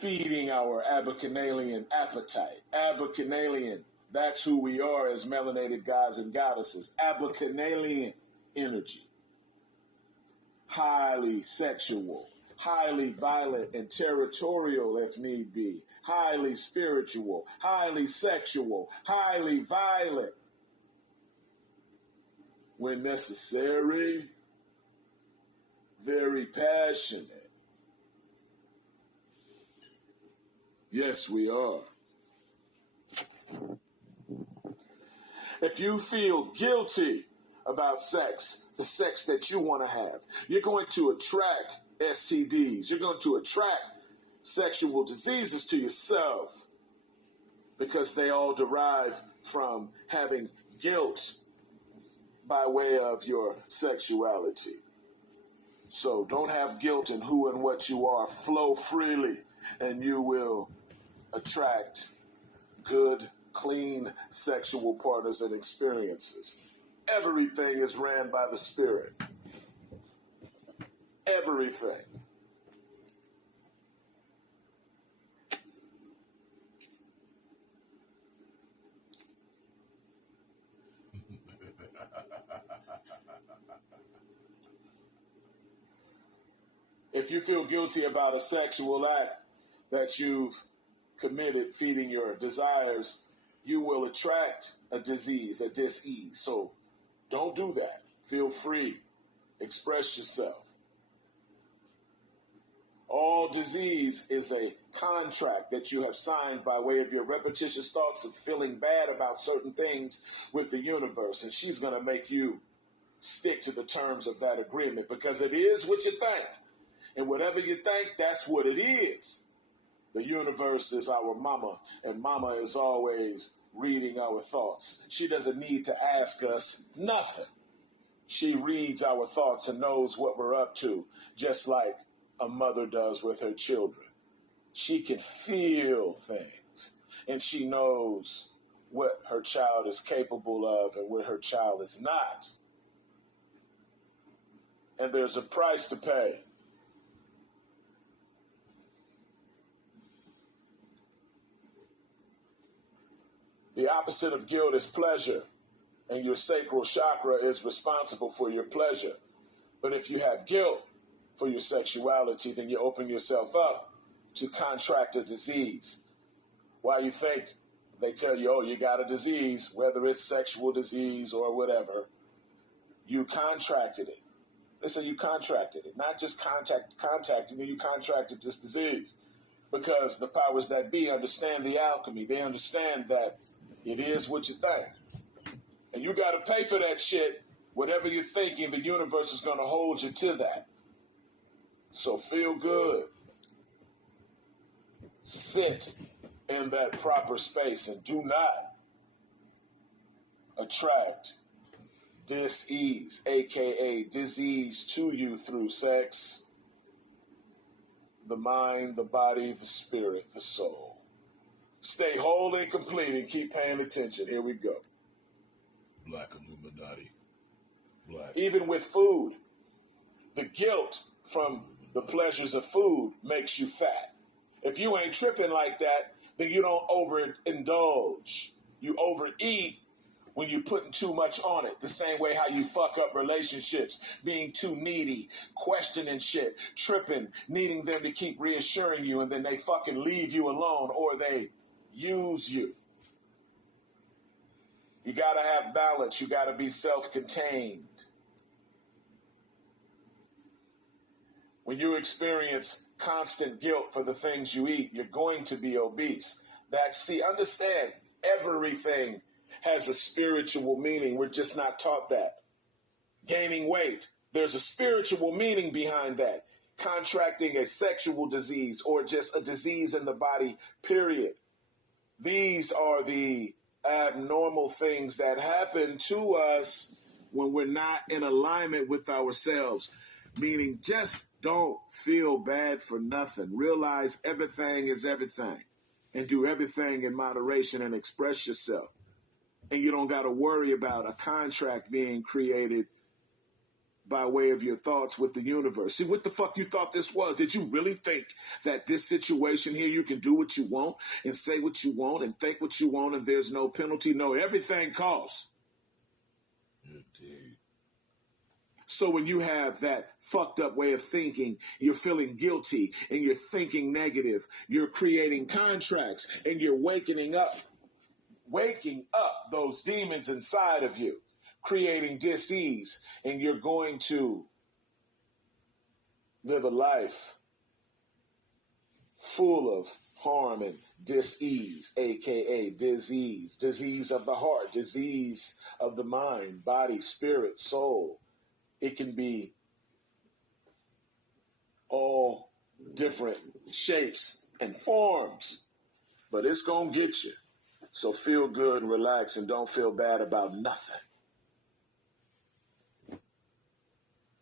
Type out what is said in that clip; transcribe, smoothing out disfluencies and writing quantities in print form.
feeding our abacanalian appetite. Abacanalian, that's who we are as melanated gods and goddesses. Abacanalian energy. Highly sexual, highly violent and territorial if need be, highly spiritual, highly sexual, highly violent when necessary, very passionate. Yes, we are. If you feel guilty about sex, the sex that you want to have, you're going to attract STDs. You're going to attract sexual diseases to yourself because they all derive from having guilt by way of your sexuality. So don't have guilt in who and what you are. Flow freely and you will attract good, clean sexual partners and experiences. Everything is ran by the spirit. Everything. If you feel guilty about a sexual act that you've committed feeding your desires, you will attract a disease, a dis-ease. So don't do that. Feel free. Express yourself. All disease is a contract that you have signed by way of your repetitious thoughts of feeling bad about certain things with the universe. And she's going to make you stick to the terms of that agreement because it is what you think. And whatever you think, that's what it is. The universe is our mama, and mama is always reading our thoughts. She doesn't need to ask us nothing. She reads our thoughts and knows what we're up to, just like a mother does with her children. She can feel things, and she knows what her child is capable of and what her child is not. And there's a price to pay. The opposite of guilt is pleasure, and your sacral chakra is responsible for your pleasure. But if you have guilt for your sexuality, then you open yourself up to contract a disease. Why you think they tell you, oh, you got a disease, whether it's sexual disease or whatever, you contracted it. They say you contracted it, not just contacting me, you contracted this disease. Because the powers that be understand the alchemy. They understand that it is what you think. And you got to pay for that shit. Whatever you're thinking, the universe is going to hold you to that. So feel good. Sit in that proper space and do not attract dis-ease, aka disease, to you through sex, the mind, the body, the spirit, the soul. Stay whole and complete and keep paying attention. Here we go. Black Illuminati. Black. Even with food, the guilt from the pleasures of food makes you fat. If you ain't tripping like that, then you don't overindulge. You overeat when you're putting too much on it. The same way how you fuck up relationships, being too needy, questioning shit, tripping, needing them to keep reassuring you, and then they fucking leave you alone or they use you. You gotta have balance. You gotta be self-contained. When you experience constant guilt for the things you eat, you're going to be obese. Understand, everything has a spiritual meaning. We're just not taught that. Gaining weight, there's a spiritual meaning behind that. Contracting a sexual disease or just a disease in the body, period. These are the abnormal things that happen to us when we're not in alignment with ourselves. Meaning, just don't feel bad for nothing. Realize everything is everything. And do everything in moderation and express yourself. And you don't got to worry about a contract being created by way of your thoughts with the universe. See, what the fuck you thought this was? Did you really think that this situation here, you can do what you want and say what you want and think what you want and there's no penalty? No, everything costs. Indeed. So when you have that fucked up way of thinking, you're feeling guilty and you're thinking negative, you're creating contracts and you're waking up those demons inside of you, creating dis-ease, and you're going to live a life full of harm and dis-ease, aka disease of the heart, disease of the mind, body, spirit, soul. It can be all different shapes and forms, but it's gonna get you. So feel good and relax and don't feel bad about nothing.